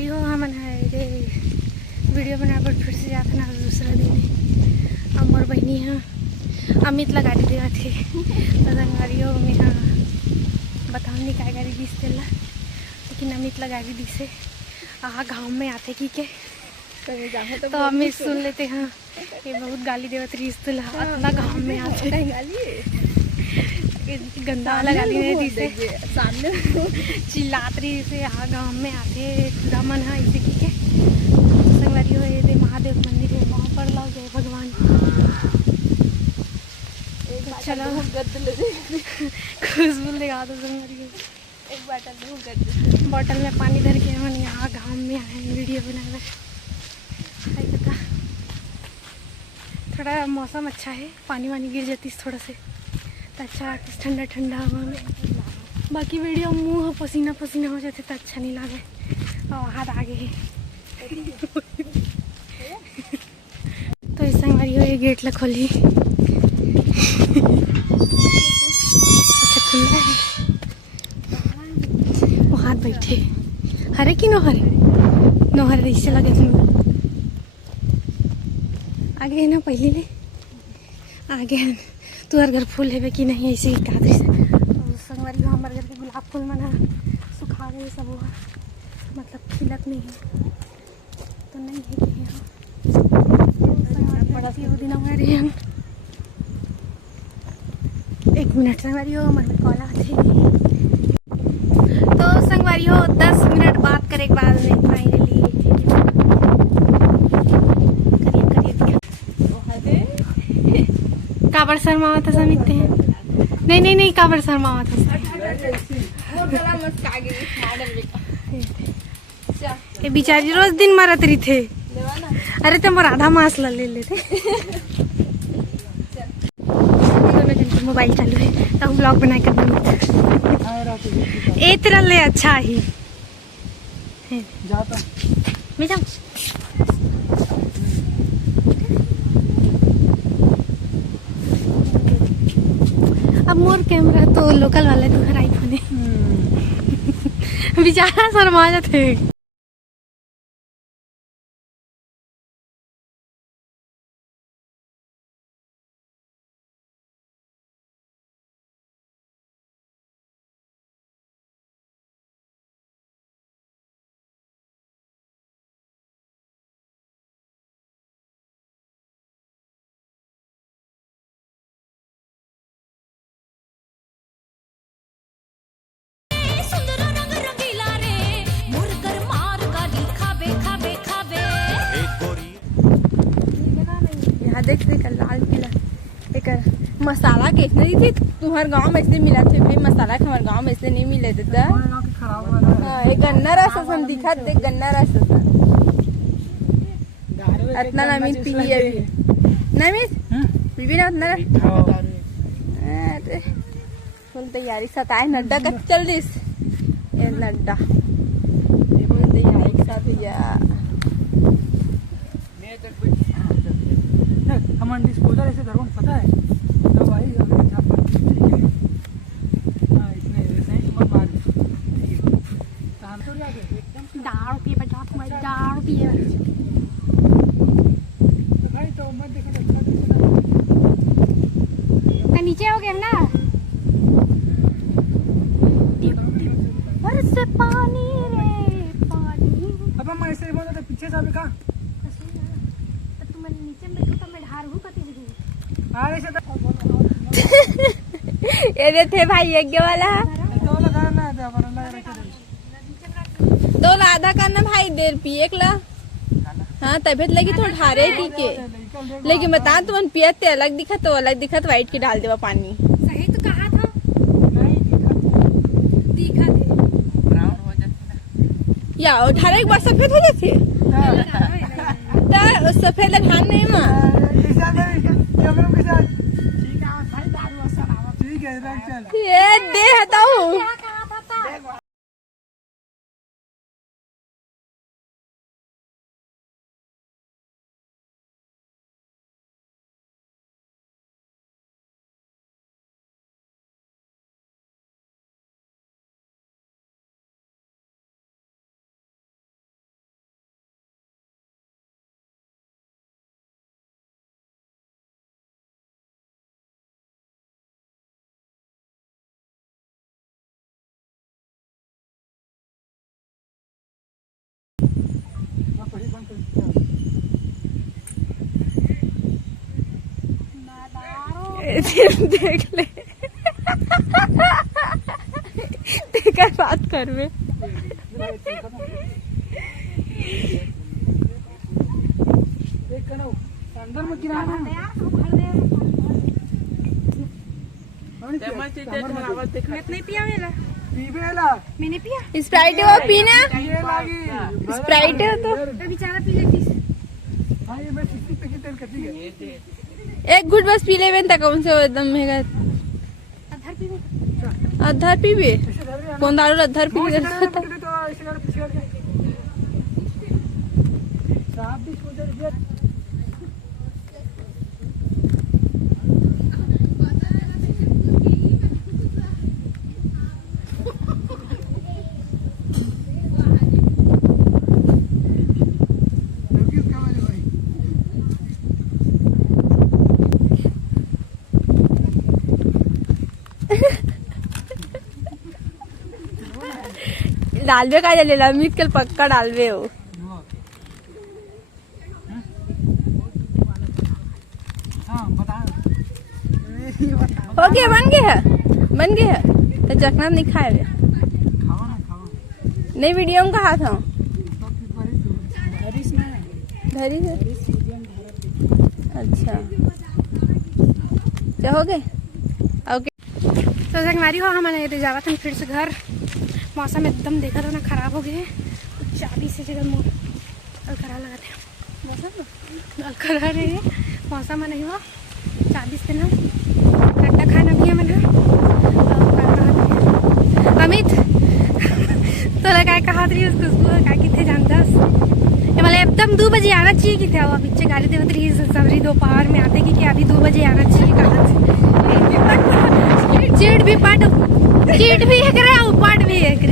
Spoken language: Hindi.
संगवारी हो हमन है रे वीडियो बनाकर फिर से जाते ना दूसरा दिन अब मोर बहनी है अमित ला गाड़ी देवा थे तो संगवारी हो मैं बताओ नहीं क्या गाड़ी दिस तेला लेकिन अमित ला गाड़ी दिसे गाँव में आते की के तो अमित सुन लेते हैं ये बहुत गाली देवत रही तुला अपना गाँव में आते गाली गंदा वाला गाली नहीं दी से सामने चिल्लात रही से गाँव में आते पूरा मन है इसे की के संगवारी हो ये महादेव मंदिर है वहाँ पर लो जय भगवान चलो खुशबू लगा दो संगवारी एक बोतल में पानी भर के हम यहाँ गाँव में आए वीडियो बनाकर थोड़ा मौसम अच्छा है पानी वानी गिर जाती थोड़ा से तो अच्छा ठंडा ठंडा हवा में बाकी वीडियो मुँह पसीना पसीना हो जाते तो अच्छा नहीं लगे और हाथ आगे है तो इस संगवारी हो ये गेट ला खोली अच्छा खुला है वहाँ बैठे हरे कि नो हरे इससे लगे तुम आगे है ना पहले ले आगे है तुहर घर फूल है कि नहीं ऐसे ही कादरी से तो संगवारी हो हमारे घर के गुलाब फूल मना सुखा गए सब हुआ मतलब खिलत नहीं है तो नहीं है कि यहाँ दिन हमारे हम 1 मिनट संगवारी हो हमारे कॉल आते तो संगवारी हो 10 मिनट बात करे के बाद में फाइनली काबर शर्मावत था समित नहीं काबर शर्मावत ये बिचारी रोज दिन मरत रही थे अरे तो मोर आधा मास ला ले लेते दोनों जन के मोबाइल चालू है तो ब्लॉग बना कर ए तेरा ले अच्छा ही जाता मैं जाऊँ अब मोर कैमरा तो लोकल वाले तो आईफोन है बेचारा शर्मा जाते देख लाल पीला एक मसाला कैसे दी थी तुम्हारे गांव में ऐसे मिला थे भाई मसाला हमारे गांव में ऐसे नहीं मिले थे एक गन्ना रस हम दिखा देख गन्ना रस इतना नमीन पी लिया नमीन पीबी ना उतना फुल तैयारी सताए नड्डा का चल दिस ये नड्डा फुल तैयारी के साथ या हमारे डिस्पोजल ऐसे धरो पता है दवाई अगर झापड़ इसमें ऐसे ही मत मार ठीक है काम तो याद है एकदम दारू पिए बजा तुम दारू पिए तो भाई तो मत देखो का नीचे हो गया ना बरस पानी रे पानी अब हम ऐसे बोलते थे पीछे से का ये थे भाई यज्ञ वाला तो आधा करना भाई देर पिए ला हाँ तबियत लगी तो ढारे की के लेकिन बता तुम पियत अलग दिखत वाइट के डाल देवा पानी सही तो कहा था दिखा थे या 18 बार सफेद हो जाती है सफेद धान नहीं माँ ये दे हटाओ देख ले तेकर बात करबे। एक कनो अंदर में गिरा ना नहीं पिया मेला पीबेला मैंने पिया स्प्राइट है वो पीना ये लागी स्प्राइट है तो बेचारा पी लेती। हां ये मैं सीसी पे की तेल कटी है एक घुट बस पी लेबे त कौन से एकदम महंगा अधर पीबे कौन दारू अधर पी ले तो ऐसे कर पीछे कर साहब भी सोच रहे डालबे का ले अमित कल पक्का डालबे हो। हां बता हो गया बन गया तो चखना नहीं खाए खाओ ना खाओ नहीं वीडियो में कहा था हरीश ना धरी है अच्छा क्या हो गए ओके। तो हमारी हो हमारे जावा था फिर से घर मौसम एकदम देखा था ना खराब हो गए चाबी से जगह मुँह खराब लगा थे मौसम खराब रहे मौसम में नहीं हुआ चाबी से ना गड्ढा खाना भी है मैंने अमित तो लगा कहा रही उसको क्या कितने जानता ये मतलब एकदम 2 बजे आना चाहिए कि था वो पीछे गाड़ी देवत रही सबरी दोपहर में आते कि अभी 2 बजे आना चाहिए कहाँ से चिट भी एक रहा पट भी एक